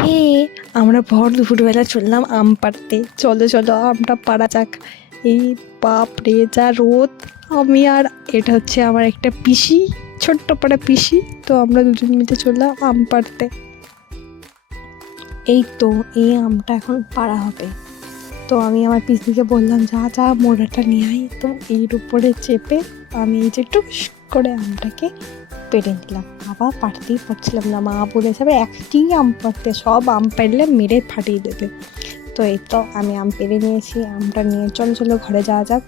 হে, আমরা ভর দুপুরবেলা চললাম আম পাড়তে। চলো চলো আমটা পাড়া যাক। এই বাপ রে যা রোদ! আমি আর এটা হচ্ছে আমার একটা পিসি, ছোট্ট পাড়া পিসি। তো আমরা দুজন মিলে চললাম আম পাড়তে। এই তো এই আমটা এখন পাড়া হবে। তো আমি আমার পিসিকে বললাম যা যা মোড়াটা নিয়ে আই। তো এর উপরে চেপে আমি এই যে টুস করে আমটাকে পেড়ে নিলাম। আবার পারতেই পারছিলাম না, মা বলেছে আবার একটি আম পাড়তে, সব আম পাড়লে মেরে ফাটিয়ে দেবে। তো এই তো আমি আম পেড়ে নিয়েছি, আমটা নিয়ে চলো চলো ঘরে যাওয়া যাক।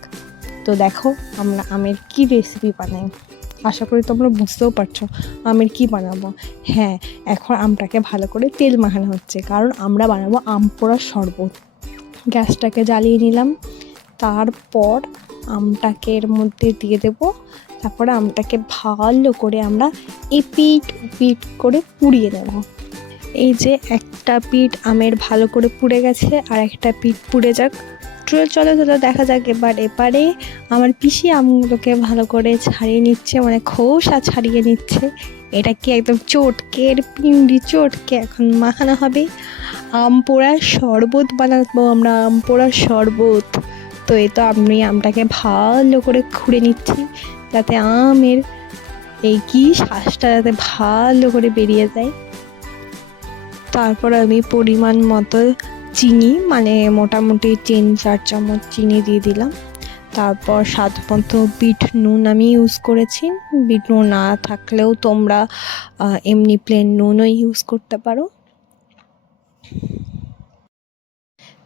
তো দেখো আমরা আমের কি রেসিপি বানাই, আশা করি তোমরা বুঝতেও পারছো আমের কি বানাবো। হ্যাঁ, এখন আমটাকে ভালো করে তেল মাখানো হচ্ছে, কারণ আমরা বানাবো আম পোড়ার শরবত। গ্যাসটাকে জ্বালিয়ে নিলাম, তারপর আমটাকে এর মধ্যে দিয়ে দেব। তারপরে আমটাকে ভালো করে আমরা এপিট ওপিট করে পুড়িয়ে নেব। এই যে একটা পিঠ আমের ভালো করে পুড়ে গেছে, আর একটা পিঠ পুড়ে যাক। চলো চলো দেখা যাক। এবারে আমার পিসি আমগুলোকে ভালো করে ছাড়িয়ে নিচ্ছে, মানে খোসা ছাড়িয়ে নিচ্ছে। এটা কি একদম চটকের পিন্ডি চটকে এখন মাখানো হবে। আম পোড়ার শরবত বানাবো আমরা, আম পোড়ার শরবত। তো এই তো আমি আমটাকে ভালো করে খুঁড়ে নিচ্ছি, যাতে আমের এই কি শ্বাসটা যাতে ভালো করে বেরিয়ে যায়। তারপর আমি পরিমাণ মতো চিনি, মানে মোটামুটি 3-4 চামচ চিনি দিয়ে দিলাম। তারপর স্বাদ মতো বিট নুন আমি ইউজ করেছি। বিট নুন না থাকলেও তোমরা এমনি প্লেন নুনও ইউজ করতে পারো।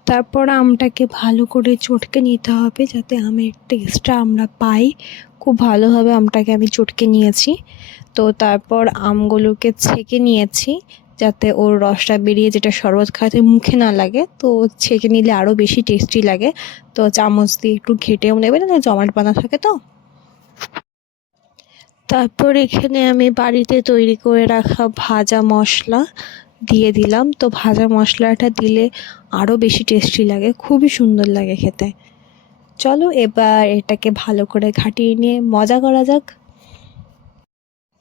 তারপর আমটাকে ভালো করে চটকে নিতে হবে, যাতে আমের টেস্টটা আমরা পাই। খুব ভালোভাবে আমটাকে আমি চটকে নিয়েছি। তো তারপর আমগুলোকে ছেঁকে নিয়েছি, যাতে ওর রসটা বেরিয়ে যেটা শরবত খাওয়াতে মুখে না লাগে। তো ছেঁকে নিলে আরও বেশি টেস্টি লাগে। তো চামচ দিয়ে একটু ঘেটেও নেবে, না জমাট বাঁধা থাকে তো। তারপর এখানে আমি বাড়িতে তৈরি করে রাখা ভাজা মশলা দিয়ে দিলাম। তো ভাজা মশলাটা দিলে আরও বেশি টেস্টি লাগে, খুবই সুন্দর লাগে খেতে। চলো এবার এটাকে ভালো করে ঘাটিয়ে নিয়ে মজা করা যাক।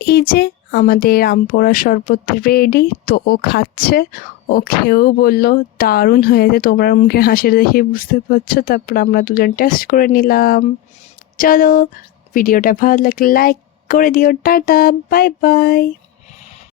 এই যে আমাদের আম পোড়া শরবত রেডি। তো ও খাচ্ছে, ও খেয়েও বললো দারুণ হয়েছে। তোমরা মুখে হাসি দেখে বুঝতে পারছো। তারপর আমরা দুজন টেস্ট করে নিলাম। চলো, ভিডিওটা ভালো লাগলে লাইক করে দিও। Tata, bye bye.